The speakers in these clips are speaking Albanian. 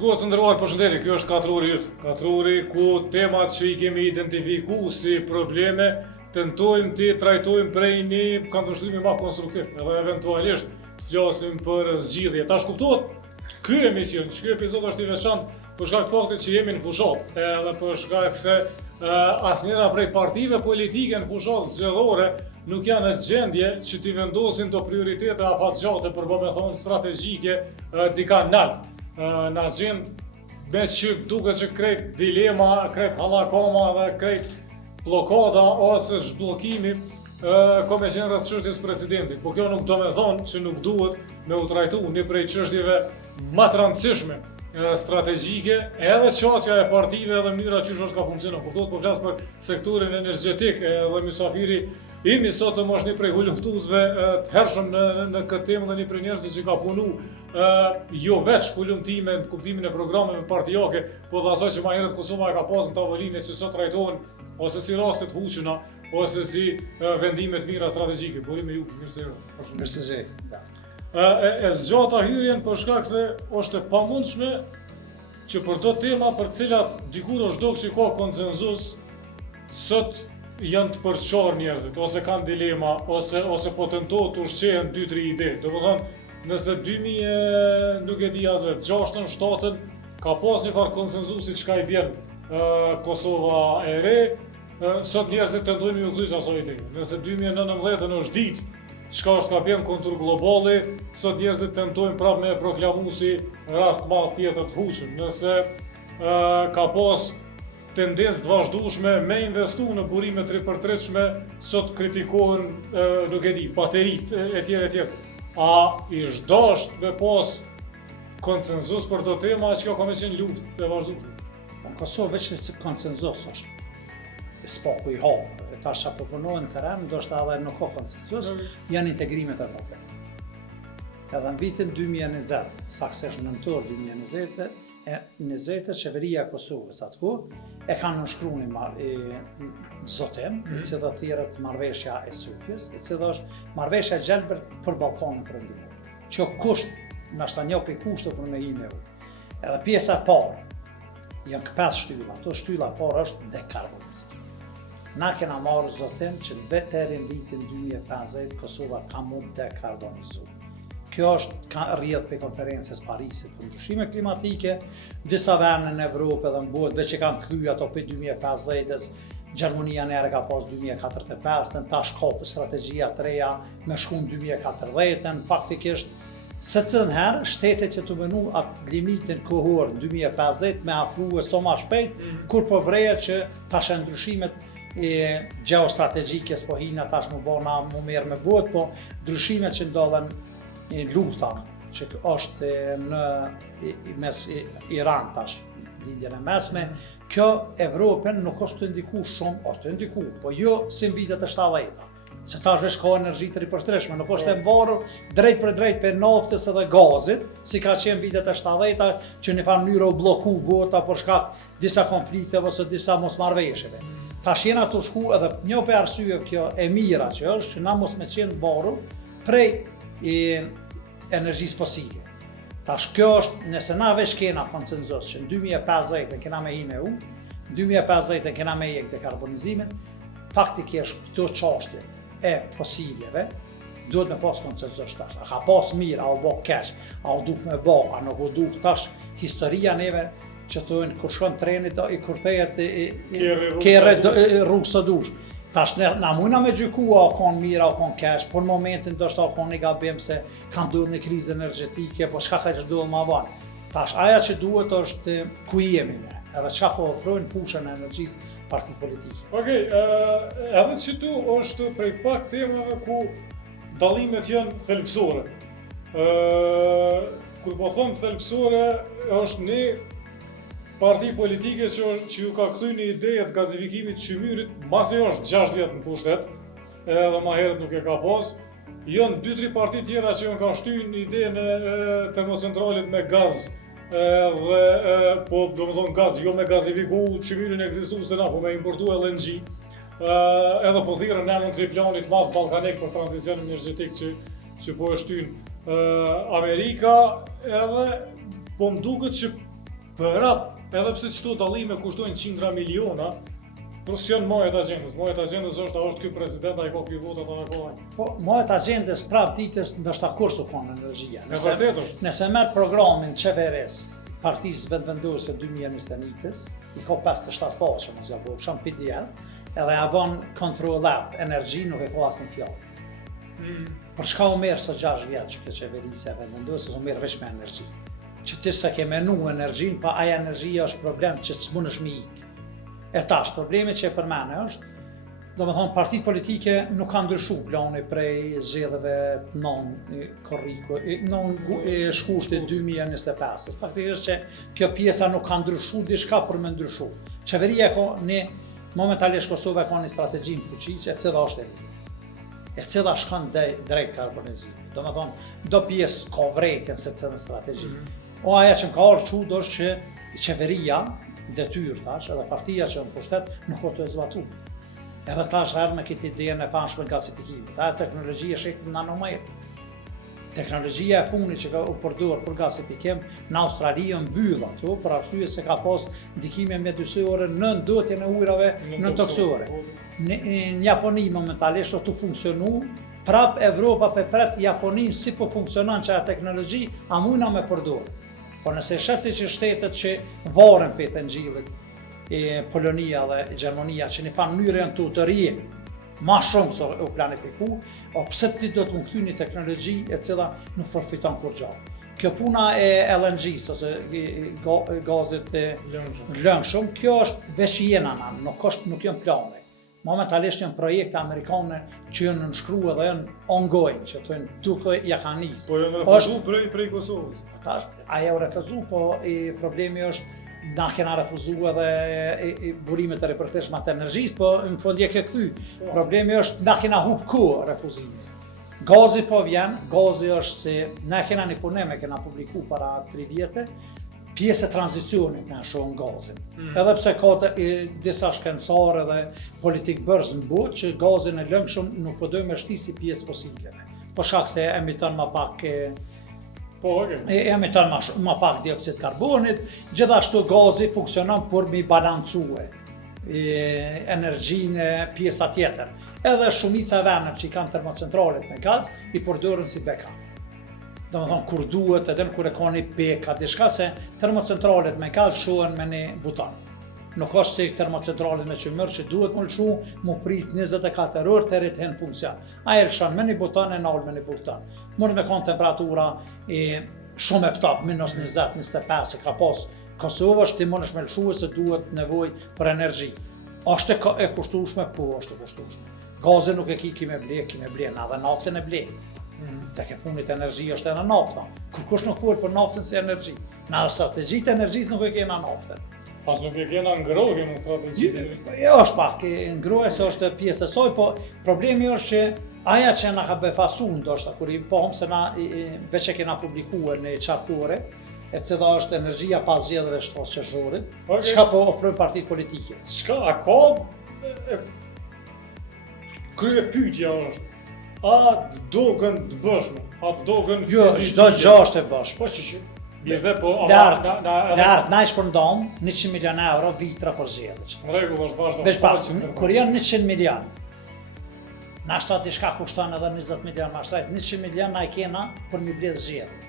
Shikohet të ndëruar, përshëndetje, kjo është katrori ytë. Katrori ku temat që i kemi identifiku si probleme tentojmë të trajtojmë prej një këndvështrimi ma konstruktiv, edhe eventualisht të flasim për zgjidhje. Tash kuptohet, ky emision, ky episod është i veçantë për shkak të faktit që jemi në fushat, edhe për shkak se asnjëra prej partive politike në fushat zgjedhore nuk janë në gjendje që t'i vendosin të prioritete afatgjate për me thonë strategjike dika nalt. Në gjendë me që duke që krejt dilema, krejt halakoma dhe krejt blokada ose zhbllokimi ka me qenë rreth çështjes presidentit. Po kjo nuk do me thonë që nuk duhet me u trajtu një prej çështjeve më të rëndësishme strategjike, edhe qasja e partive edhe mënyra që është ka funksionon. Kuptohet, po flas për sektorin energjetik edhe mysafiri imi sot është një prej hulumtuesve të hershëm në këtë temë dhe një prej njerëzve që ka punu jo veç hulumtime në kuptimin e programeve partijake, po dhe asaj që ma herët Kosova e ka pas në tavolinë që sot trajtohen ose si rastet huquna, ose si vendimet mira strategjike. Burime ju, mirë se gjej. E zgjata hyrjen për shkak se është e pamundshme që për do tema për cilat dikur është do që ka konsenzus, sot janë të përçar njerëzit, ose kanë dilema, ose po tentohet të ushqehen 2-3 ide. Do të thonë, nëse 2000 nuk e di as vetë, 6-ën, 7-ën ka pas një farë konsenzusi çka i bjen Kosova e re, sot njerëzit tentojnë ju kthys asaj ide. Nëse 2019 është ditë çka është ka bjen kontur globali, sot njerëzit tentojnë prapë me proklamu si rast madh tjetër të huqur. Nëse ka pas tendencë të vazhdueshme me investu në burime 3x3-shme, sot kritikohen, nuk e di, baterit etj. A i zhdasht me pas konsenzus për do tema që ka me qenë luftë e vazhdueshme? Në Kosovë veç një konsenzus është spaku i hapë. Tash apo punohen në teren, ndoshta edhe nuk ka konsenzus, janë integrimet evropiane. Edhe në vitin 2020, saktësisht nëntor 2020, qeveria e Kosovës atëku e kanë nënshkruar një zotim, i cili do të jetë marrëveshja e Sofjes, i cili është marrëveshja e gjelbërt për Ballkanin Perëndimor. Që kusht, ndoshta një prej kushteve për me hinë EU. Edhe pjesa e parë janë 5 shtylla. Ato shtylla e parë është dekarbonizim. Na kena marrë zotim që deri në vitin 2050 Kosova ka mund dekarbonizu. Kjo është rrjedh për konferencës Parisit për ndryshime klimatike, disa vende në Evropë edhe në botë dhe që kanë kthy ato për 2050-s, Gjermania nere ka pas 2045-ën, tash ka për strategjia të reja me shkun 2040-ën, faktikisht secilën herë shtetet që të vënu atë limitin kohor në 2050 me afru e so ma shpejt, kur po vrejet që tash e ndryshimet geostrategjike s'po hina tash më bona më merë me botë, po ndryshimet që ndodhen lufta që është në mes Iran tash, lidhjen e mesme, kjo Evropën nuk është të ndiku shumë, është të ndiku, po jo si në vitet e 70-ta. Se tash veç ka energji të ripërshtatshme, nuk është e mbarur drejt për drejt për naftës edhe gazit, si ka qenë vitet e 70-ta që në farë mënyrë u bloku bota për shkak disa konflikteve ose disa mosmarrëveshjeve. Tash jena të shku edhe një për arsye kjo e mira që është që na mos me qenë mbarur prej energjisë fosile. Tash kjo është, nëse na veç kena konsenzus që në 2050 e kena me hinë EU, në 2050 e kena me jek dekarbonizimin, faktikisht këto çështje e fosiljeve duhet me pas konsenzus tash. A ka pas mirë, a u bo keq, a u duf me bo, a nuk u duf tash historia neve që thonë kur shkon treni i kur thejet kere rrugë së dush. Tash na mujna me gjyku a kon mirë, a kon keq, por në momentin do shta kon një gabim se kanë duhet një krizë energjetike, po shka ka që duhet ma vanë. Tash aja që duhet është ku jemi me, edhe çka po ofrojnë fushën e energjisë parti politike. Okej, edhe që tu është prej pak temave ku dallimet janë thelbësore. Kur po them thelbësore, është një parti politike që ju ka kthy një ide të gazifikimit të Qymyrit, masi është 6 vjet në pushtet, edhe ma herët nuk e ka pas. Janë 2-3 parti tjera që ka shtyr një ide në termocentralit me gaz, po do më thonë gaz, jo me gazifiku Qymyrin ekzistues të na, po me importu LNG. Edhe po thirrën në triplanit madh ballkanik për tranzicion energjetik që po e shtyn Amerika, edhe po më duket që prap, edhe pse çto dallime kushtojnë qindra miliona, presion mojet agjendës. Mojet agjendës është ky president, ai ka ky votat apo ka. Po, mojet agjendës prap ditës ndoshta kursu kanë energjia. Në vërtetë është. Nëse merr programin qeveris Partisë Vendvendosur 2021-s, i ka 57 faqe, mos ja bëu shumë PDL, edhe ja bën control app energji nuk e ka asnjë fjalë. Për çka u merr sot 6 vjet që kjo qeverisja vendosur u merr vetëm me energji. Që ti sa ke menu energjin, pa aja energjia është problem që s'munësh me ik. E tash, problemi që e përmene është, do me thonë, partitë politike nuk kanë ndryshu plani prej zgjedhjeve shkushtit 2025. Faktikisht që kjo pjesa nuk ka ndryshu diçka për me ndryshu. Qeveria ka momentalisht Kosova ka një strategji në fuqi që e cila është e ri. E cila shkon drejt karbonizimit. Do me thonë, do pjesë ka vretjen se cila strategji. O aja që më ka orë qudë është që qeveria, detyrë tash, edhe partia që në pushtet, nuk o të e zbatu. Edhe tash herë me këtë idenë e famshme gasifikimit. Aja teknologjia shekët në nanometrë. Teknologjia e funit që ka u përdorur për gasifikim në Australi mbyll ato, për arsye se ka pas ndikime mjedisore në ndotjen e ujrave në toksore. Në Japoni momentalisht tu funksionu, prap Evropa pe pret Japonin si po funksionon që teknologji, a mujna me përdorur. Po nëse sheti që shtetet që varen për të ngjillit, Polonia dhe Gjermania që një fan mënyrën të rije, ma shumë se u planifiku, o pse ti do të më kthy një teknologji e cila nuk përfiton kur gjatë. Kjo puna e LNG-s ose gazit lëngshëm, kjo është veç jena nuk janë plane. Momentalisht janë projekte amerikane që janë nënshkruar dhe janë ongoing, që thonë duke ja kanë nisë. Po janë refuzuar prej Kosovës. Aja u refuzu, po problemi është na kena refuzu edhe burimet e ripërteshme të energjisë, po në fund je ke kthy. Problemi është na kena hub kohë refuzimit. Gazi po vjen, gazi është se na kena një punim e kena publiku para 3 vjete, pjesë e tranzicionit në shohën gazin. Edhe pse ka disa shkencare dhe politik bërës në botë që gazin e lëngshëm nuk po dojmë shti si pjesë fosileve. Po shkak se emiton ma pak emiton ma pak dioksid karbonit, gjithashtu gazi funksionon për mi balancue energjinë pjesa tjetër. Edhe shumica e veneve që i kanë termocentralet me gaz i përdoren si backup. Do me thonë, kur duhet, edhe kur e ka një peka, diçka se termocentralet me gaz shohen me një buton. Nuk është si termocentralet me qymër që duhet më lëshu, mu prit 24 orë të rritë në funksion. Aja lëshon me një buton e nalë me një buton. Mund me konë temperatura shumë eftap, minus 20-25 ka pas Kosovë, është ti mund është me lëshu se duhet nevoj për energji. Është e kushtueshme, po është e kushtueshme. Gazin nuk e ki me ble, na dhe naftin e ble. Të ke funit energji është edhe nafta. Kur kush nuk folë për naftën si energji. Në strategjitë energjisë nuk e kena naftën. Pas nuk e kena ngrohje në strategjitë. Jo, është pak, ngrohje se është pjesë e saj, po problemi është që aja që na ka befasu ndoshta, kur i pohëm se na veç e kena publikuar në qartore, e cila është energjia pas zgjedhjeve shtatëshorit, çka po ofrojnë partitë politike. Çka a ka krye pyetja është. A dogën të bëshme, a të dogën fizikë? Jo, çdo gjë është e bëshme. Po që bjeze po... Lartë, na ishë përndom 100 milion euro vitra për zgjedhje. Në rregull është vazhdo. Veç pak, kur janë 100 milion, na shtat diçka kushton edhe 20 milion, ma shtajt 100 milion na i kena për mi bledh zgjedhje.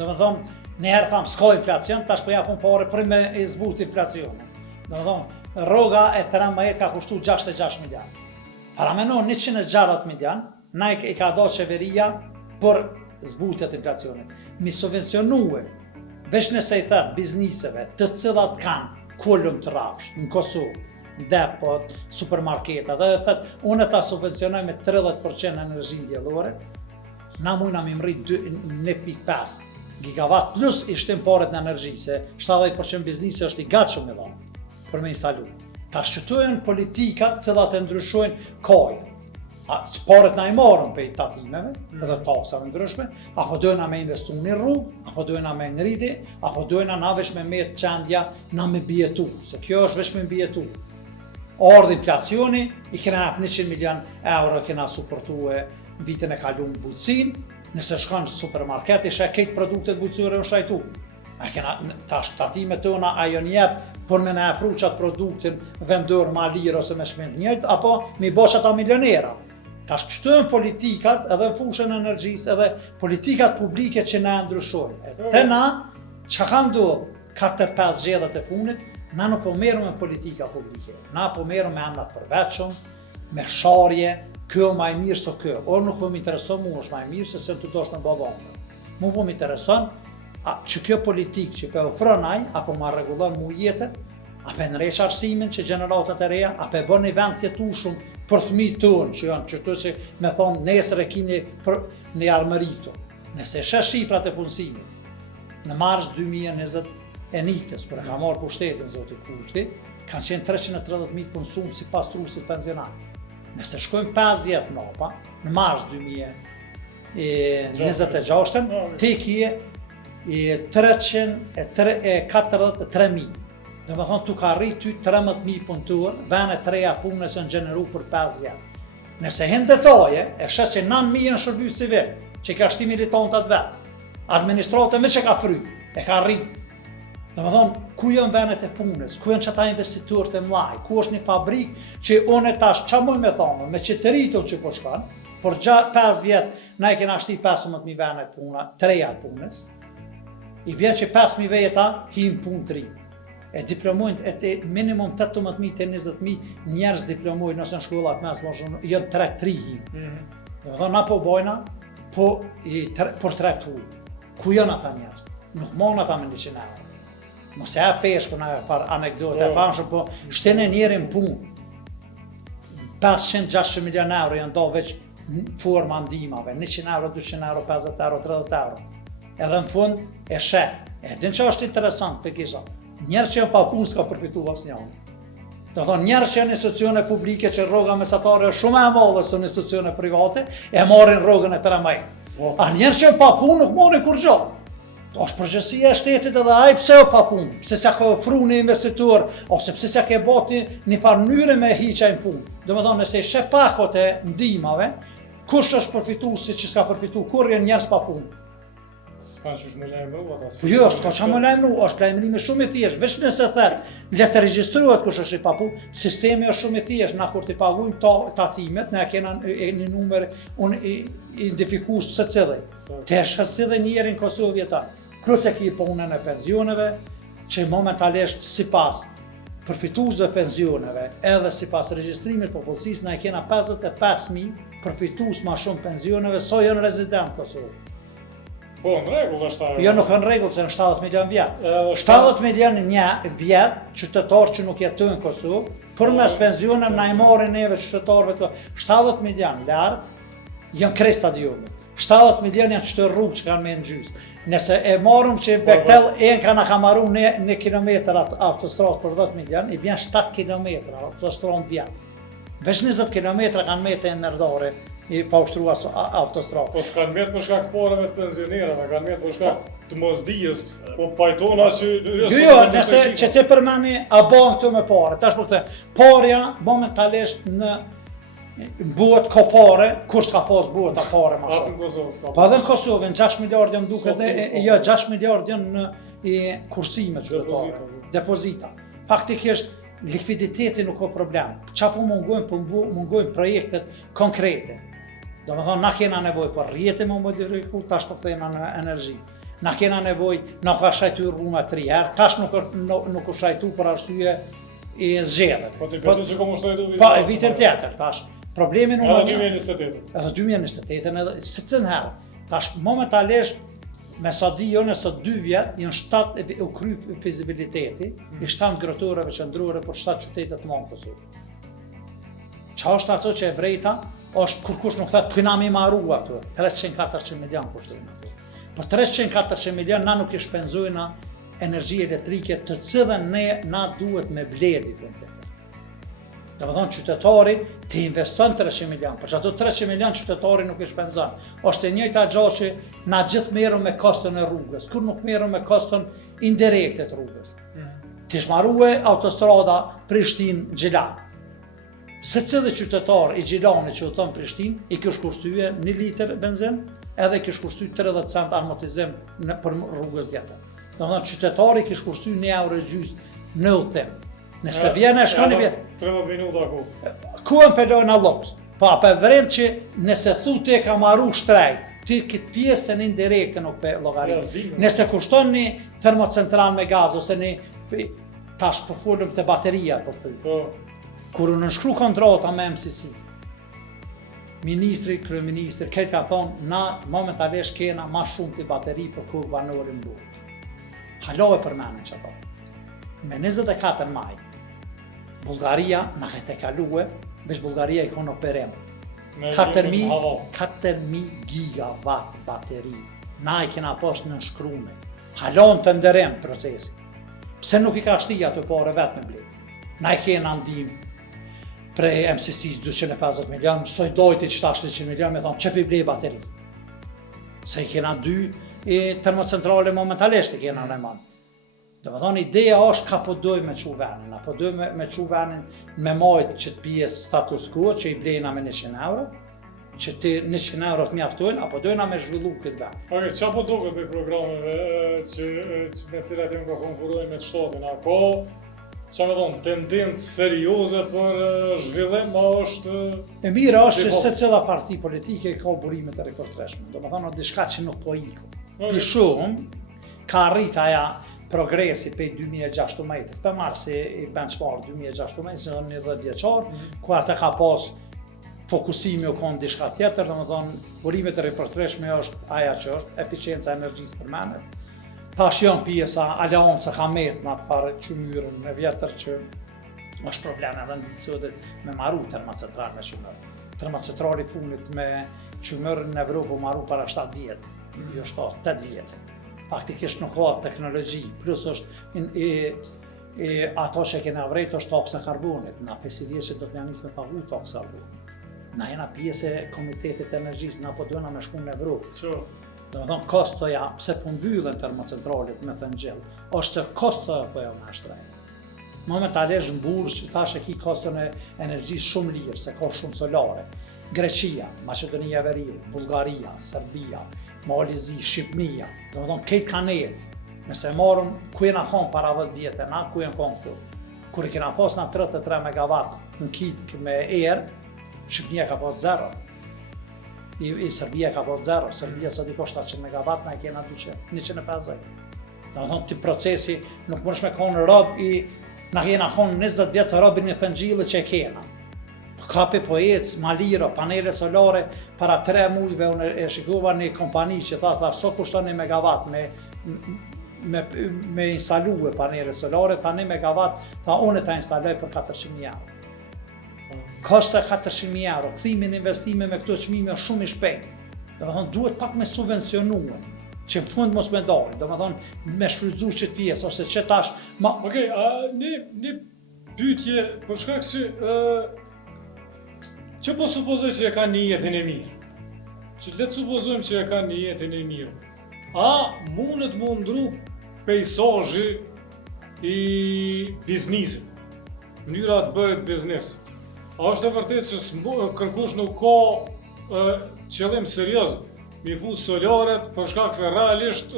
Do me thonë, njëherë thamë, s'ka inflacion, tash po japun pare për me zbut inflacionin. Do me thonë, rroga e 13 ka kushtu 66 milion. Para menon 160 milion, na i ka do qeveria për zbutjet inflacionit. Mi subvencionue, veç nëse i thëtë bizniseve të cilat kanë kolum të rafsh në Kosovë, në depot, supermarketat, dhe thëtë, unë ta subvencionoj me 30% energji diellore, na mujna mi mri 1.5 gigawatt plus i shtim paret në energji, se 70% biznisi është i gatshëm me dhonë për me instalu. Ta shqytojnë politikat cilat e ndryshojnë kajë. Paret na i marrën për tatimeve edhe taksave ndryshme, apo dojna me investu një rrugë, apo dojna me ngriti, apo dojna na veç me met qendja na me bjetu, se kjo është veç me bjetu. Ardhi inflacioni, i kena hap 100 milion euro kena suportue vitin e kaluar bujqësinë, nëse shkon në supermarket, isha këtë produktet bujqësore në shtajtu. Tash tatimet tona ajo njep për me na pru qatë produktin vendor ma lirë ose me shmend njëjt, apo mi bo qata milionera. Tash kështu janë politikat edhe në fushën e energjisë, edhe politikat publike që na ndryshojnë. Te na, që ka ndodhë 4-5 zgjedhjet e fundit, na nuk po merrem me politika publike. Na po merrem me emrat përveçëm, me sharje, kjo ma e mirë so kjo. Or nuk po më intereson mu është ma e mirë se se të dosh në badhonëve. Mu po më intereson që kjo politik që pe ofron ai, apo ma rregullon mu jetën, apo e nresh arsimin që gjeneratat e reja, apo e bën një vend tjetushëm për fëmijët tonë që janë qëto që me thonë nesër e kini në armëri këto. Nëse shesh shifrat e punësimit, në mars 2020 e nikës, kur e ka marrë pushtetin zoti Kurti, kanë qenë 330.000 konsum si pas trusit pensionar. Nëse shkojmë 5 vjet mrapa, në mars 2026, te kje 343.000. Dhe me thonë, tu ka rritë ty 13.000 punëtur, vene 3 punës në gjeneru për 5 vjet. Nëse hen detaje, e shes që 9.000 në shërbys civil, që ka shti militantat vetë, administratën me që ka fry, e ka rritë. Dhe me thonë, ku janë venet e punës, ku janë qëta investiturët e mlaj, ku është një fabrik që une tash, qa moj me thonë, me qëtëritën që po shkanë, por 5 vjet, na e kena shti 15.000 venet puna, 3 punës, i vjen që 5.000 veta him punë të ri. E diplomojnë, minimum 18.000 të 20.000 njerëz diplomojnë nëse në shkollat mes, jënë 3 him. Dhe me thonë, na po bojna, por 3 huj. Ku janë ata njerëz? Nuk mon ata me 100 euro. Mos e peshku në par anekdote, e pamshëm, po shtene njerin punë. 500-600 milion euro janë do veç forma ndihmave, 100 euro, 200 euro, 50 euro, 30 euro. Edhe në fund e shet. E din që është interesant për kisa. Njerës që janë pa punë s'ka përfitu asnjëri. Do thonë njerës që janë institucione publike që rroga mesatare është shumë e madhe se në institucione private, e marrin rrogën e 3 majt. A njerës që janë pa punë nuk marrin kur gjë. Është përgjegjësia e shtetit edhe ai pse o pa punë, pse s'ja ka ofru një investitor, ose pse s'ja ke bati një farë mënyre me hiqa në punë. Do me thonë, nëse shep pakot e ndihmave, kush është përfitu si që s'ka përfitu, kur janë njerës pa punë. S'ka qysh me lajmëru ata? Jo, s'ka qa me lajmëru, është lajmërimi shumë i thjesht, veç nëse thetë, le të regjistruhet kush është i pa punë, sistemi është shumë i thjesht, na kur t'i pagujmë tatimet, ne kena një numër identifikus së cilë, të shkësi dhe njerën në Kosovë vjetar. Plus e ki punën e pensioneve, që momentalisht si pas përfituzve pensioneve, edhe si pas regjistrimit popullsisë, ne kena 55.000 përfitus ma shumë pensioneve, so jënë rezident Kosovë. Po, në regull është ajo. Jo, nuk në regull, se në 70 milion vjetë. 70 milion një vjetë qytetarë që nuk jetojnë në Kosovë, për mes pensionem na i marrin neve qytetarëve të 70 milion lartë, janë krejt stadionit. 70 milion janë qëtë rrugë që kanë me në gjysë. Nëse e marrëm që Bektel ka na ka marru një kilometër autostradë për 10 milion, i vjen 7 kilometër autostradë vjetë. Veç 20 kilometra kanë me të emerdare i pa ushtruar autostradë. Po s'kanë metë për shkak parave të pensionerave, kanë metë për shkak të mosdijes, po pajtona që... Jo, nëse që ti përmeni, a ban këtu me pare, tash për këtë, parja momentalisht në bëhet ka pare, kur s'ka pas bëhet a pare ma shumë. Asë në Kosovë s'ka. Pa dhe në Kosovë, në 6 miliard janë duke dhe, jo, 6 miliard janë në kursime qytetare, depozita. Faktikisht, likviditeti nuk ka problem. Qa po mungojnë projektet konkrete. Do me thonë, na kena nevoj për rjeti më modifiku, tash për këtejna në energji. Na kena nevoj, na ka shajtu rruna 3 herë, tash nuk u shajtu për arsye i zgjedhjet. Po të betu që komu shtajtu vitin? Pa, vitin tjetër, tash. Problemin edhe 2028. Edhe 2028, edhe se të herë. Tash, momentalisht, me sa di jo nësë 2 vjetë, janë 7 u kry fizibiliteti, i 7 grotoreve qëndrore për 7 qytetet më në Kosovë. Qa është ato që e vrejta, është kur kush nuk thëtë këna mi marru ato, 300-400 milion kushtojnë ato. Për 300-400 milion na nuk i shpenzojna energji elektrike të cilën na duhet me bledi për të. Do me thonë qytetari të investon 300 milion, për që ato 300 milion qytetari nuk i shpenzon. Është e njëjta gjë që na gjithë merru me kostën e rrugës, kur nuk merru me kostën indirekte të rrugës. Të shmarrue autostrada Prishtinë-Gjilan. Se cilë qytetar i Gjilani që udhton Prishtinë, i kish kushtyje 1 litër benzin, edhe kish kushtyje 30 cent amortizim për rrugës tjetër. Do të thonë qytetari kish kushtu 1 euro gjys në udhtim. Nëse vjen e shkon i vjen. 30 minuta ku. Ku e pelojnë allopës? Pa për vërejt që nëse thu ti ka marru shtrejt, ti këtë pjesën indirekte nuk pe llogarit. Nëse kushton një termocentral me gaz ose një tash po folëm te bateria po thuj. Po. Kur u nënshkru kontrata me MCC, ministri, kryeministri, këtë ka thonë, na momentalisht kena ma shumë të bateri për kur banorin burë. Halove për mene që ato. Me 24 maj, Bulgaria na këtë e kaluë, veç Bulgaria i konë operim. 4.000 gigawatt bateri. Na i kena pas në shkrume. Halon të ndërem procesi. Pse nuk i ka shtia të pare vetë me blet. Na i kena ndim prej MCC 250 milion, soj dojti që ta 700 milion, me thonë që pi blej bateri. Se i kena 2 termocentrale momentalisht i kena në manë. Dhe me thonë, ideja është ka po dojë me qu venin, apo dojë me qu venin me majtë që të pjesë status quo, që i blejna me 100 euro, që ti 100 euro të mjaftojnë, apo dojna me zhvillu këtë ven. Okej, qa po duket me programeve që me cilat jemi ka konkurojnë me të shtatin, a ka qa me thonë, tendencë serioze për zhvillim, ma është... E mira është që se cila parti politike ka burimet e rekortreshme, do me thonë, diçka që nuk po iku. Pi shumë, ka rrit aja progresi pe 2016, për marrë si i benchmark 2016, se në 10 vjeqar, ku ata ka pas fokusimi u konë diçka tjetër, dhe me thonë, burimet e rekortreshme është aja që është, eficienca energjisë për menet. Tash janë pjesa aleanca ka merë në atë pare qymyrën me vjetër që është probleme edhe ndicëdet me maru termocentral me qymyrë. Termocentrali funit me qymyrën në Evropë maru para 7 vjetë, jo 8 vjetë. Faktikisht nuk ka teknologji, plus është ato që kena vrejt është taksa karbonit, na 5 vjetë që do të janis me pagu taksa karbonit. Na jena pjesë e Komitetit Energjisë, na po dojna me shku në Evropë. Do me thonë, kostoja, pse po mbyllën termocentralit me thënë gjellë, është se kostoja po jo në shtrejnë. Momentalisht në burës që tash e ki koston e energjisë shumë lirë, se ka shumë solare. Greqia, Macedonia Veriu, Bulgaria, Serbia, Malizi, Shqipnia, do me thonë, kejt kanë ecë. Nëse marrën, ku jena konë para 10 vjetë, na ku jenë konë këtu. Kur i kena pas na 33 megawatt në kitë me erë, Shqipnia ka pas 0. I Serbia ka pas 0, Serbia sa diko 700 megawatt, na i kena 150. Do me thonë, ti procesi nuk mërsh me konë rob na kena konë 20 vjetë rob i një thëngjilë që e kena. Kapi po ecë, maliro, panele solare, para 3 mujve unë e shikova një kompani që tha, so kushton 1 megawatt me instalu panele solare, tha 1 megawatt, tha unë ta instaloj për 400.000 euro. Kosta 400.000 euro, këthimin investime me këto çmime shumë i shpejt. Do me thonë, duhet pak me subvencionuar, që në fund mos me dalë, do me thonë, me shfrytzu qëtë pjesë, ose që tash... Okej, një pyetje, për shkak se që po supozoj që e ka një jetin e mirë, që letë supozojmë që e ka një jetin e mirë, a mundet mundru pejsazhi i biznisit, mënyra të bërit biznis? A është e vërtet që kërkush nuk ka qëllim serioz mi fut solaret për shkak se realisht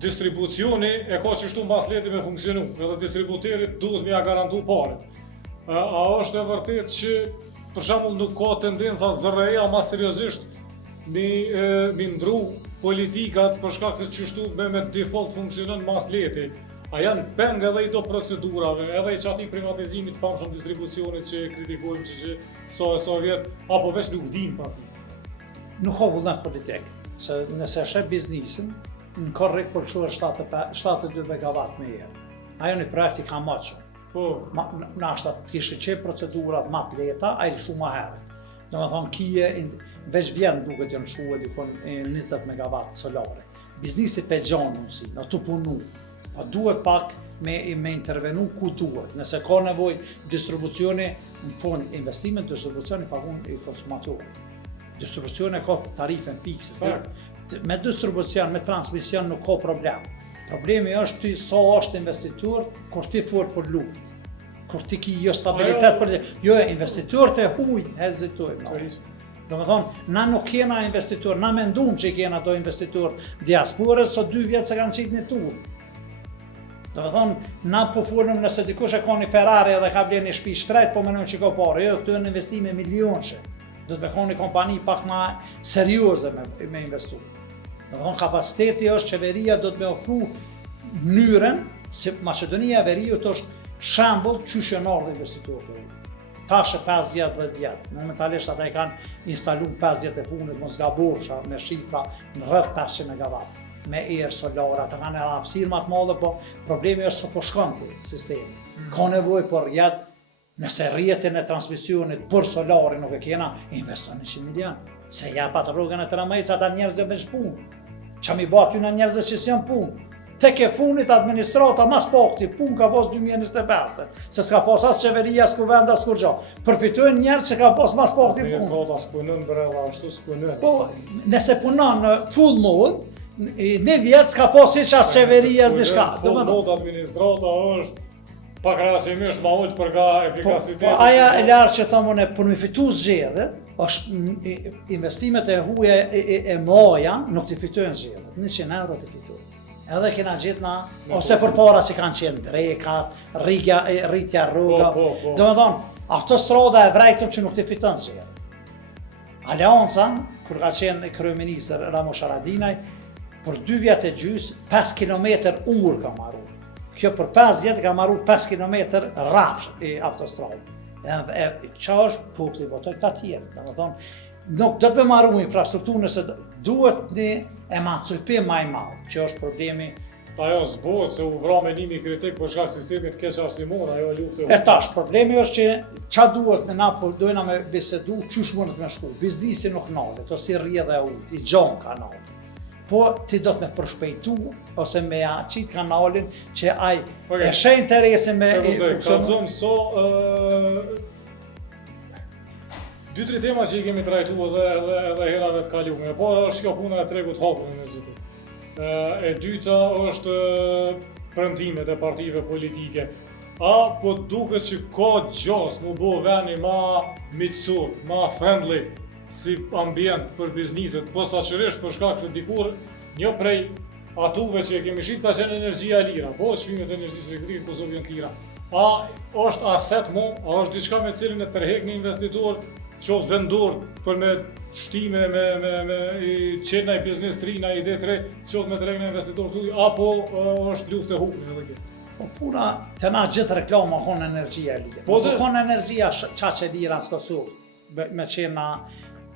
distribucioni e ka qështu mbas leti me funksionu, edhe distributerit duhet me ja garantu paret. A është e vërtet që për shembull nuk ka tendenca zërreja ma seriozisht mi ndru politikat për shkak se qështu me default funksionon mbas leti? A janë peng edhe i do procedurave, edhe i qati privatizimit famshëm distribucionit që kritikojmë që sa vjetë, apo veç nuk dim pa ti? Nuk ka vullnet politik, se nëse shep biznisin, në korrekt për quër 72 megawatt me herë. Ajo një projekti ka ma që. Në ashtë të kishë që procedurat ma të leta, a i shumë ma herët. Do me thonë, kije veç vjen duke të janë shuhe dikon 20 megawatt solare. Biznisi pe gjanë nësi, në të punu. Pa duhet pak me intervenu ku duhet. Nëse ka nevoj distribucioni, në fond investimet, distribucioni pagun i konsumatori. Distribucioni ka tarifën fikse. Me distribucion, me transmision nuk ka problem. Problemi është ti sa është investitor, kur ti fol për luftë. Kur ti ki jo stabilitet për... Jo, investitor të huj, hezitojnë. Do me thonë, na nuk kena investitor, na mendum që kena do investitor diasporës, so 2 vjetë se kanë qitë një turë. Do me thonë, na po folëm nëse dikush e ka një Ferrari edhe ka bler një shtëpi shtrejt, po menojmë që ka parë. Jo, këtu janë investime milionëshe. Do të me ka një kompani pak ma serioze me investu. Do me thonë, kapaciteti është qeveria do të me ofru mënyrën, se Macedonia e Veriut është shembull qysh janë ardhur investitorët. Tash 5 vjetë, 10 vjetë. Momentalisht ata i kanë instalu 5 vjetë e funit, mos gaborsha me shifra në rreth 500 MW. Me erë solar, ata kanë edhe hapësirë më të madhe, po problemi është se po shkon ti sistemi. Ka nevojë për jetë, nëse rrjetin e transmisionit për solarin nuk e kena, investon 100 milion. Se japat rrugën e tramvajit ata njerëzve me punë. Qa mi ba ty në njerëzve që s'janë punë. Tek e funit administrata mas pakti, punë ka pas 2025, se s'ka pas as qeveria, s'ku venda, s'kur gjo. Përfitojnë njerë që ka pas mas pakti punë. Administrata s'punën brella, ashtu s'punën. Po, nëse punon në full mode, në vjetë s'ka pas hiq as qeveria s'dishka. Full mode administrata është pakrahasimisht ma ullë për nga efikasiteti. Po, aja e larë që thonë më për me fitu zgjedhje, është investimet e huja e mlaja nuk të fitojnë zgjedhjet, 100 euro të fitojnë. Edhe kena gjithë na, ose për para që kanë qenë drekat, rritja rruga. Do me thonë, autostrada e vrejtëm që nuk të fiton zgjedhje. Alianca, kur ka qenë kryeministër Ramush Haradinaj, për 2 vjetë e gjys, 5 km urë ka marru. Kjo për 5 vjetë ka marru 5 km rafsh e autostradë. Qa është populli votoj të tjerë. Do me thonë, nuk do të me marru infrastrukturë nëse duhet një emancipim ma i madh, që është problemi. Ajo s'bohet se u vra menimi kritik për shkak sistemit keq arsimor, ajo luftë. E tash, problemi është që qa duhet në na, po dojna me bisedu, qysh mundet me shku. Biznisi nuk nalet, ose i rrjedha e ujt, i gjon kanalin. Po ti do të me përshpejtu, ose me qitë kanalin, që aj e shë interesin me Kalzëm so 2-3 tema që i kemi trajtu edhe herave të kalume. Po është kjo puna e tregut hapur energjetik. E dyta është premtimet e partive politike. A po duket që ka gjas më bo veni ma miqësor, ma friendly si ambient për bizniset, posaçërisht për shkak se dikur një prej atuve që e kemi shit ka qenë energjia lira, po çmimet e energjisë elektrike po vjen të lira. A është aset mo, a është diçka me cilin e tërhek një investitor, qoftë vendor për me shtime, me qenë i biznes të ri, na ide të re, qoftë me tërhek një investitor tuj, apo është luftë e hukmi edhe kjo? Po puna, të na gjithë reklama konë energjia lira. Po konë energjia qaqe lira në Kosovë, me qenë na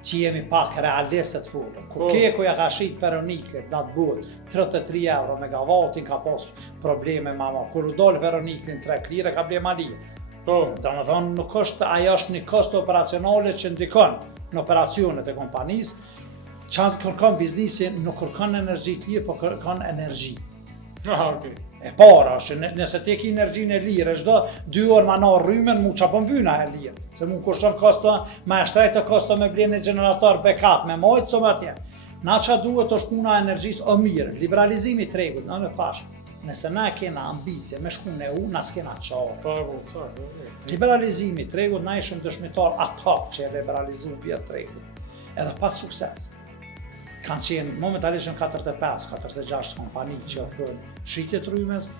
që jemi pak realistët folëm. Kur Kekoja ka shit Veroniklit në atë botë, 33 euro megavatin ka pas probleme mama. Kur u dollë Veroniklin 3 lire ka ble ma lirë. Do me thonë nuk është, ajo është një kost operacionale që ndikon në operacionet e kompanisë, që kërkon biznisi nuk kërkon energji të lirë, po kërkon energji. Okay. E para është që nëse ti ki energjinë e lirë, çdo 2 orë ma na rrymen mu çapon vyna e lirë. Se mu kushton kosto, ma e shtrejtë kosto me blerë një generator backup, me mojtë so me atje. Na qa duhet është puna e energjisë o mirë, liberalizimi i tregut, në thash, nëse na kena ambicie me shku në EU, na s'kena qare. Liberalizimi i tregut, na ishëm dëshmitar atak që e liberalizu vjetë tregut, edhe pa sukses. Kanë qenë momentalisht në 45-46 kompani që ofrojnë shitje të rrymës,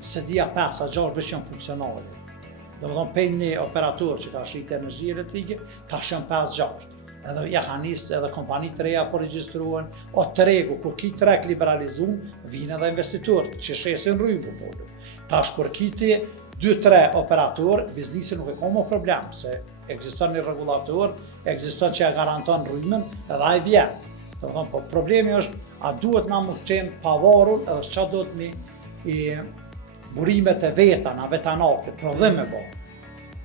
se dia 5-6 veç janë funksionale. Do me thonë pej një operator që ka shitje energji elektrike, ta shën 5-6. Edhe ja ka nisë edhe kompani të reja po regjistruan, o tregu, kur ki treg liberalizum, vinë edhe investitorët që shesin rrymë po. Tash kur kiti 2-3 operator, biznisi nuk e ka më problem, se ekziston një regulator, ekziston që ja garanton rrymën, edhe ai vjen. Do thonë, po problemi është, a duhet na mos qenë pavarur, edhe s'qa duhet mi burimet e veta, na vetanake, prodhim me bo.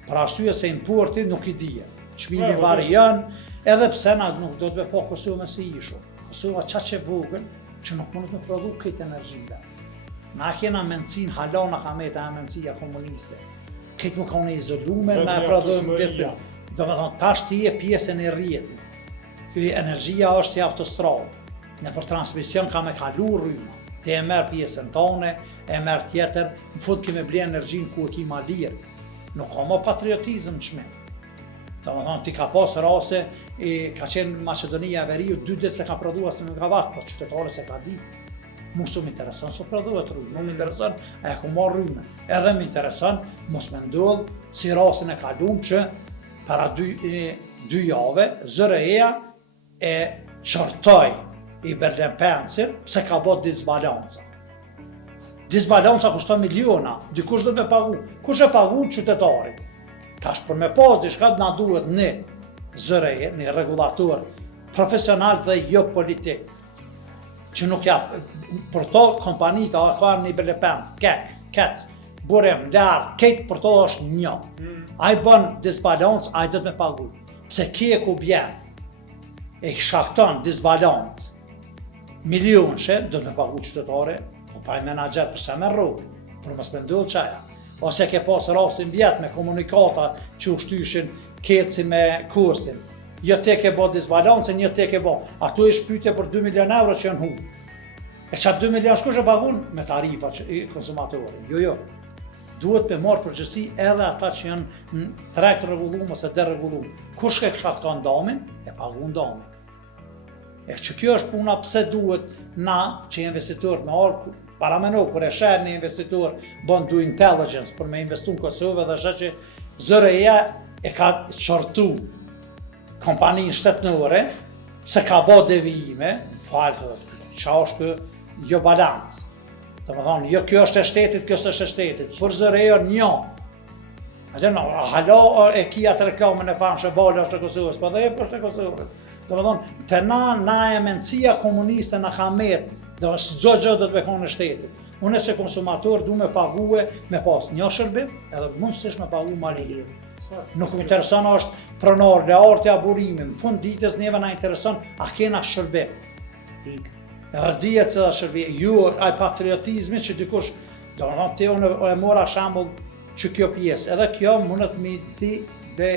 Për arsye se importi nuk i dije. Çmimi varion, edhe pse na nuk do të me po Kosovë si ishu. Kosova qaqe vogël që nuk mundet me prodhu këtë energjive. Na kena mendësin, halana ka me të mendësia komuniste. Këtë më ka unë izolume, me e prodhojmë vetë. Do me thonë, tash ti e pjesën e rrjetit. Energjia është si autostradë. Në për transmision ka me kalu rryma. Ti e merë pjesën tone, e merë tjetër, në fund kime ble energjin ku e ki ma lirë. Nuk ka më patriotizm qme. Do më thonë, ti ka pas raste, ka qenë Macedonia e Veriut, 2 ditë se ka prodhua se megawatt, po qytetare se ka di. Mu su m'intereson se prodhuet rrymë, mu m'intereson e ku marrë rrymë. Edhe m'intereson, mos me ndodh si rastin e kalum që para 2 jave, ZRE-ja e qërtoj i Berlin-Pencil se ka bot disbalanca. Disbalanca kushton miliona, dikush do me pagu. Kush e pagu qytetarit? Tash për me pas diçka na duhet një ZRE, një regulator profesional dhe jo politik, që nuk ja, për to kompanita ka një Berlin-Pencil, kec, burem, lartë, ketë për to është një. Ai bën disbalans, ai do të me pagu. Pse kje ku bjen, e shakton disbalans, milionëshe, do të me pagu qytetare, po pa i menager përse me rrugë, për mos me ndodhë qaja. Ose ke pas rastin vjetë me komunikata që u shtyshin keci me kustin. Jo te ke bo disbalancin, jo te ke bo. Ato i shpytje për 2 milion euro që janë hu. E qatë 2 milion shkush e pagun? Me tarifa që i konsumatori. Jo. Duhet me marrë përgjësi edhe ata që janë në trekt regullum ose deregulum. Kush ke shakton damin, e pagun damin. E që kjo është puna pse duhet na që investitor me orë, para meno, kër e shërë një investitor bën due intelligence për me investu në Kosovë dhe shë që ZRE-ja e ka qortu kompaninë shtetënore se ka bo devijime, falë, qa është kë jo balancë. Të më thonë, jo kjo është e shtetit, kjo është e shtetit, për ZRE-ja një. Halo e kia të reklamën e fanë që bale është e Kosovës, po dhe e është e Kosovës. Të më thonë, të na e mencia komuniste na ka metë, dhe s'gjo gjë do të bekon në shtetit. Unë se konsumator du me pague me pas një shërbim, edhe mundësisht me pagu ma lirë. Nuk më intereson është pronar, leartja, burimin. Në fund ditës neve na intereson a kena shërbim. Edhe dijet se da shërbim. Ju, aj patriotizmi që dikush, do në thonë, te unë e mora shambull që kjo pjesë. Edhe kjo mundet me ti dhe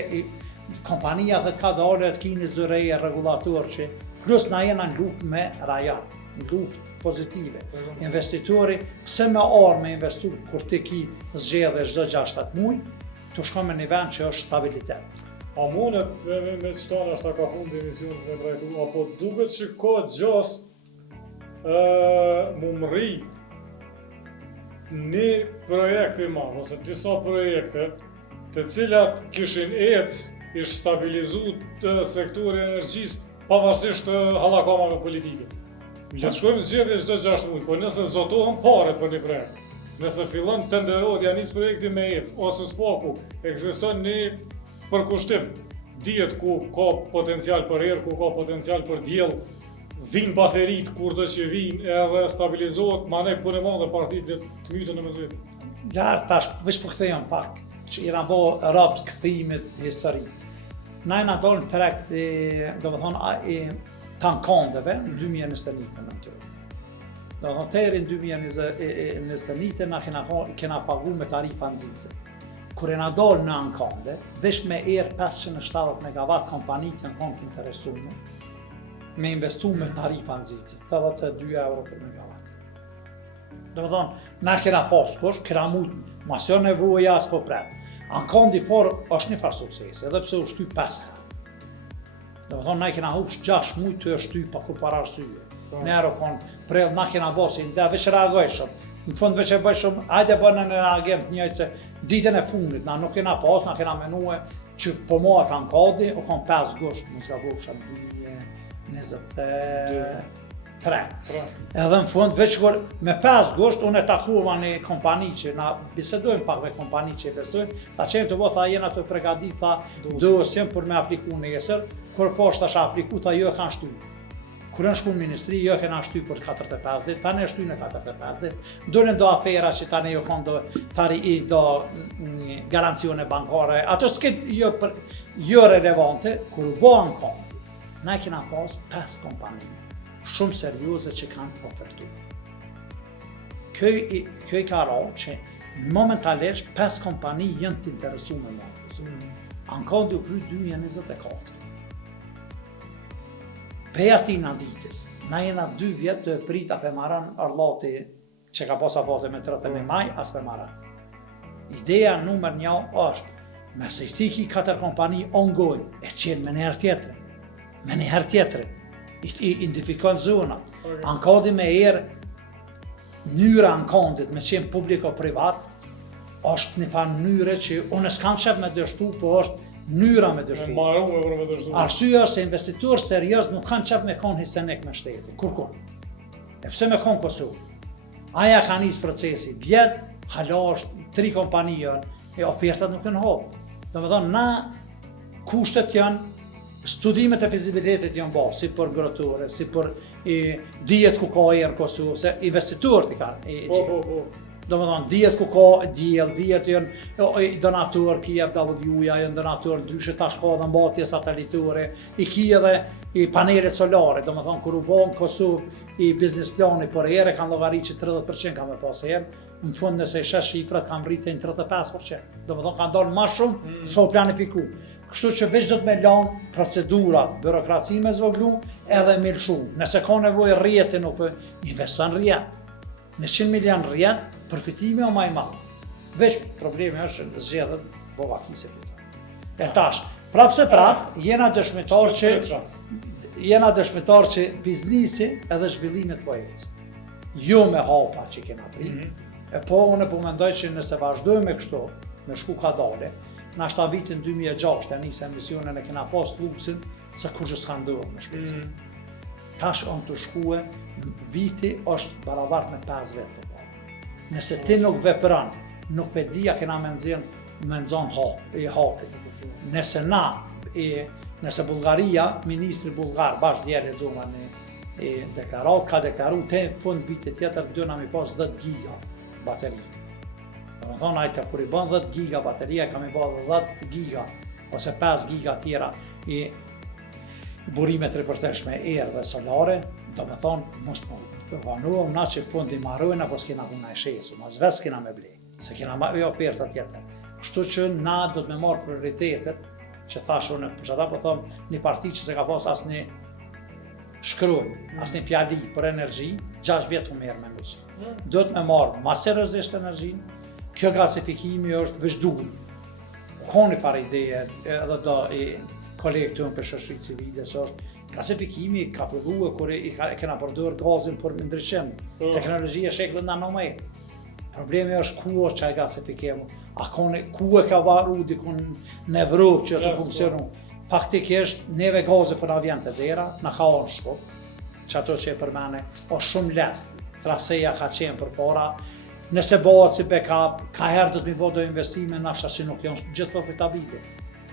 kompania dhe ka dole të kini ZRE regulator që plus na jena në luft me rajan, në luft pozitive. Investitori, pse me arë me investu kur ti ki zgjedhe çdo 6-7 muaj, të shkon me një vend që është stabilitet. A mune me qëtana është ka fund të emisionit me trajtu, apo duket që ka gjas mu mri një projekt i madh, ose disa projekte të cilat kishin ishtë stabilizu të sektori energjisë pavarësisht hallakamave politike. Le të shkojmë zgjedhje çdo 6 muaj, po nëse zotohen paret për një projekt, nëse fillon tenderohet, nis projekti me ose s'paku, ekziston një përkushtim, dihet ku ka potencial për erë, ku ka potencial për diell, vinë baterit kurdo që vinë edhe stabilizohet, manej punë e madhe partitë të mytën në mëzit. Lartë tash, veç po kthejmë pak, që i bo rapt këthimit histori. Na i na dolën trekt, do më thonë, tankondeve në 2021 në të. Do të thonë, në 2021 na kena pagu me tarifa nxitse. Kur e na dolë në ankonde, veç me erë 570 MW kompanit janë konë të interesume, me investu me tarifa nxitse, 82 euro për megawatt. Do të thonë, na kena pas kush, kena mujtë, mas jo nevoja as po pret. Ankondi por është një farë sukses, edhe pse u shty 5 herë. Do të thonë, na kena hush 6 muaj të shty pa kur fare arsye. Ne aeropon prell na kena bosi, nda veç reagoj shumë. Në fund veç e bëj shumë, hajde bënë në reagim të njëjtë se ditën e fundit, na nuk kena pas, na kena menue që po moha kanë kodi, o kanë 5 gusht, mos ka bufsha 2023. Edhe në fund, veç kur me 5 gusht, unë e takuva një kompani që na bisedojmë pak me kompani që investojmë, ta qenë të bota jena të pregadit, ta dosim për me apliku në jesër, kur poshtë është apliku, ta jo e kanë shtu. Kur në shku në ministri, jo e kena shty për 45 dit, ta ne shty në 45 dit. Dole do afera që ta ne jo kanë do garancione bankare, ato s'ket jo relevante, kur bëhen konti, na kena pas 5 kompani, shumë serioze që kanë ofertu. Kjo i ka ra që momentalisht 5 kompani jënë të interesu me më. Ankondi u kry 2024. Peja ti në ditës, na jena 2 vjetë të prit a për maran arlati që ka posa fote me 30 maj, as për maran. Ideja numër 1 është me se ti ki 4 kompani ongoing, e qenë me një herë tjetëri, i identifikon zonat. Ankadi me njëra ankandit me qenë publiko-privat, është një farë mënyre që unë s'kam qep me dështu, po është mënyra me dështu. Arsyeja është se investitor serios nuk kanë qep me konë hisenik me shteti, kur. E pse me konë Kosovë? Aja ka njës procesi, vjetë, hala është 3 kompanijën, e ofertat nuk në hopë. Do me thonë, na kushtet janë, studimet e fizibilitetit janë bërë, si për grotore, si për dijet ku ka në Kosovë, se investitorët i kanë. Do me thonë, dijet ku ka dijet janë donator, KfW-ja, janë donator, ndryshe tash ka dhe mbatje satelitore, i ki edhe i panelet solare, do me thonë, kur u bo në Kosovë, i biznes plani për ere kanë llogari që 30% kanë me pas herë, në fund nëse i shesh shifrat kanë rritë në 35%. Do me thonë kanë dalë ma shumë, so planifiku. Kështu që veç do të me lanë procedurat, byrokraci me zvoglu, edhe me lëshu. Nëse ka nevojë rrjeti nuk për investon rrjet. Në 100 milion rrjet, përfitimi o maj madhë. Veç problemi është zgjedhët bovakise për. E tash, prap se prap, jena dëshmitar që biznisi edhe zhvillimet po ecë. Jo me hapa që kena prit, e po unë po mendoj që nëse vazhdojmë kështu, me shku ka dale, në ashta vitin 2006 e njëse emisionen e kena pas luksin se kur që s'ka ndurë me shpecin. Tash onë të shkue, viti është baravart me 5 vetë të parë. Nëse ti nuk vepran, nuk pe dhja kena me nëzon hapit. Nëse Bulgaria, ministri Bulgar, bashkë djeli dhuma në deklarat, ka deklaru të fund vitit tjetër dëna mi pas 10 giga bateri. Dhe me thonë, ajte, kur i bën 10 giga bateria, kam i bën 10 giga ose 5 giga tjera i burimet ripërteshme erë dhe solare, do me thonë, mos më vanuam na që fund i marrojnë, apo s'kena huna e shesu, ma zvet s'kena me blej, se kena ma oferta tjetër. Kështu që na do të me marrë prioritetet, që thash unë, për që ta po thomë, një parti që se ka pas asë një shkruj, asë një fjali për energji, 6 vjetë u merë me nëqë. Do të me marrë ma seriozisht energjin, kjo gasifikimi është vëshdull. Ka një farë ideje, edhe do kolegë të unë për shoshri civile, që është gasifikimi ka fillu e kur e kena përdojrë gazin për ndryshim, teknologjia sheklën në nëmejt. Problemi është ku është qaj gasifikimu, ku e ka varu dikun në Evropë që të funksionu. Faktikisht, neve gaze për na vjen të dera, na ka orë shkop, që ato që e përmene, është shumë letë, traseja ka qenë për para, nëse bëhet si backup, ka herë do të mi bëdo investime, nashta që nuk janë gjithë profitabile.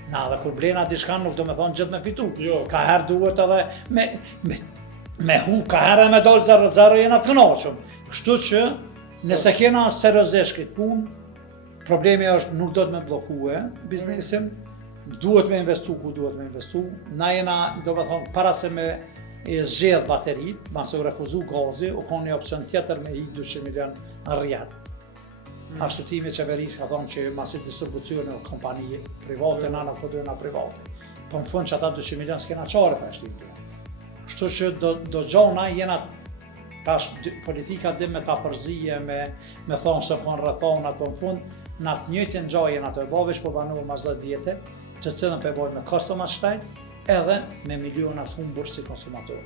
Na dhe kur blena dishkan nuk do me thonë gjithë me fitu, ka herë duhet edhe me hu, ka herë me dollë 0-0 jena të kënaqëm. Kështu që, nëse kena seriozisht këtë punë, problemi është nuk do të me blokue biznesin, duhet me investu ku duhet me investu. Na jena, do me thonë, para se me zgjedh baterit, ma se u refuzu gazi, u konë një opcion tjetër me i 200 milion në rrjet. Ashtutimi qeveris ka thonë që ma si distribucion në kompanije private, na nuk po dojna private. Po në fund që ata 200 milion s'kena qare për eshtim. Kështu që do gjona jena tash politika dhe me ta përzije, me thonë se konë rrethonat, po në fund, në atë njëjtin gjajën ato e bovesh po banuar mas 10 vjetë, që cilën po e bojnë me customer shtajt, edhe me milionat humbur si konsumator.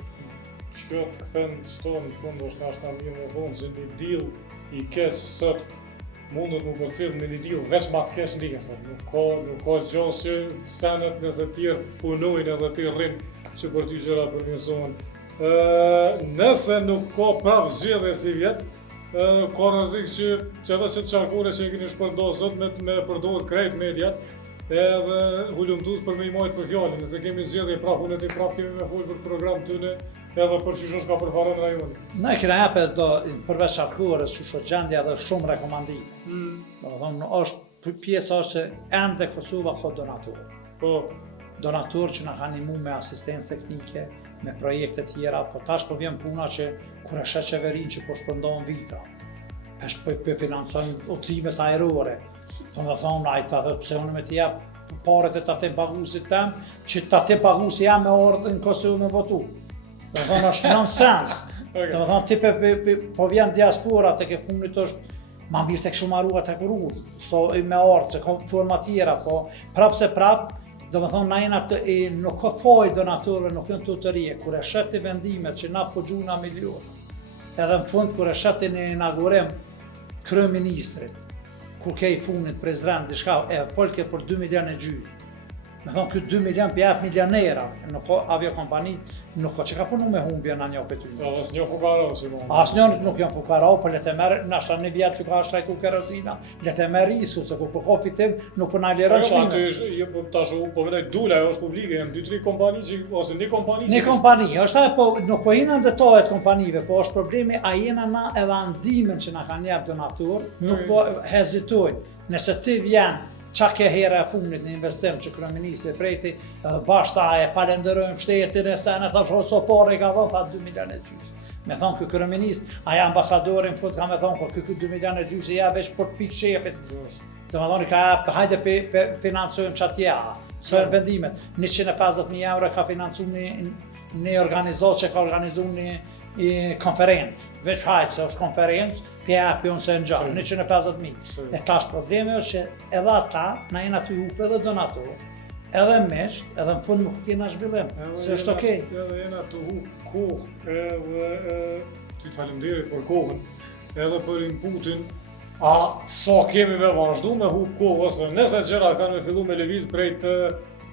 Shkjo të këthen qëto në fund është nashta mirë me thonë që një deal i kesh sot mundet më përcil me një deal veç ma të kesh njësët. Nuk ka gjohë që senet nëse tjerë punojnë edhe të rrinë që për ty gjëra për një zonë. Nëse nuk ka prap zgjedhje si vjetë, ka rrezik që edhe që të qarkore që keni shpërndosët me përdojt krejt mediat edhe hullumtus për me i majtë për fjallin. Nëse kemi zgjedhje prap, unë e prap kemi me folë për program tëne edhe për që është ka përfarën rajoni. Ne kena hepe përveç qarkore, që është gjendja dhe shumë rekomandime. është pjesa është që ende Kosova ka donator. Donator që na ka nimu me asistencë teknike, me projekte tjera, po tash po vjen puna që kur e shet qeverin që po shpërndohen vitra, po financojnë udhëtimet ajrore. Do të thonë ai ta thotë pse unë me t'i jap paret e tatim paguesit tem, që tatim paguesi jam me ordë në Kosovë me votu. Do të thonë është nonsens. Do të thonë ti po vjen diaspora tek e fundit është ma mirë të këshu marrua të kurur, so me orë, që forma tjera, po prapë se prapë, do më thonë, na jena nuk ka foj donatorëve, nuk jënë të rije, kur e shëti vendimet që na po gjuna miliona, edhe në fund, kur e shëti një inaugurim kryeministrit, kur ke i funit prezident, diçka, e folke për 2 milion e gjysë. Me thonë, këtë 2 milion për jep milionera, nuk ka aviokompanit, nuk ka që ka punu me humbje në një për ty. Asë një fukaro që mund. Asë një nuk janë fukaro, për le të merë, nashta një vjetë që ka shtrajtu kerozina, le të merë risu, se kur për kofi tim nuk për na liron shmime. Aty tash po vedoj dula, është publike, janë 2-3 kompani që, ose një kompani që... Një kompani, është po, nuk po jena në detohet kompanive, po është problemi, a jena na edhe andimin që na kanë jep donatur, nuk po hezitojnë. Nëse ti vjen qa ke hera e fundit në investim që kryeministri prejti, edhe bashta e falenderojmë shtetin e senet, ta shohë so pare i ka dhonë, tha 2 milion e gjysë. Me thonë kë kryeminist, aja ambasadorin fut ka me thonë, po kë 2 milion e gjysë i ja veç për pikë shefit. Do me thonë, ka hajde financojmë qatja, sojnë vendimet. 150.000 euro ka financu një organizat që ka organizu një konferencë. Veç hajtë se është konferencë, pjepi unë se në gjallë, 150.000. E ka është probleme është që edhe ata na jena të hupe edhe donatorë, edhe mesht, edhe në fund nuk kena zhvillim, se është okej. Edhe jena të hupe kohë, edhe ty të falemderit për kohën, edhe për inputin, a sa kemi me vazhdu me hupe kohë, ose nëse gjëra kanë me fillu me lëviz prej të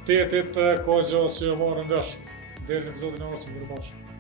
tetit ka gjës që marrën vesh. Deri në episodin e orës, mirë bashkë.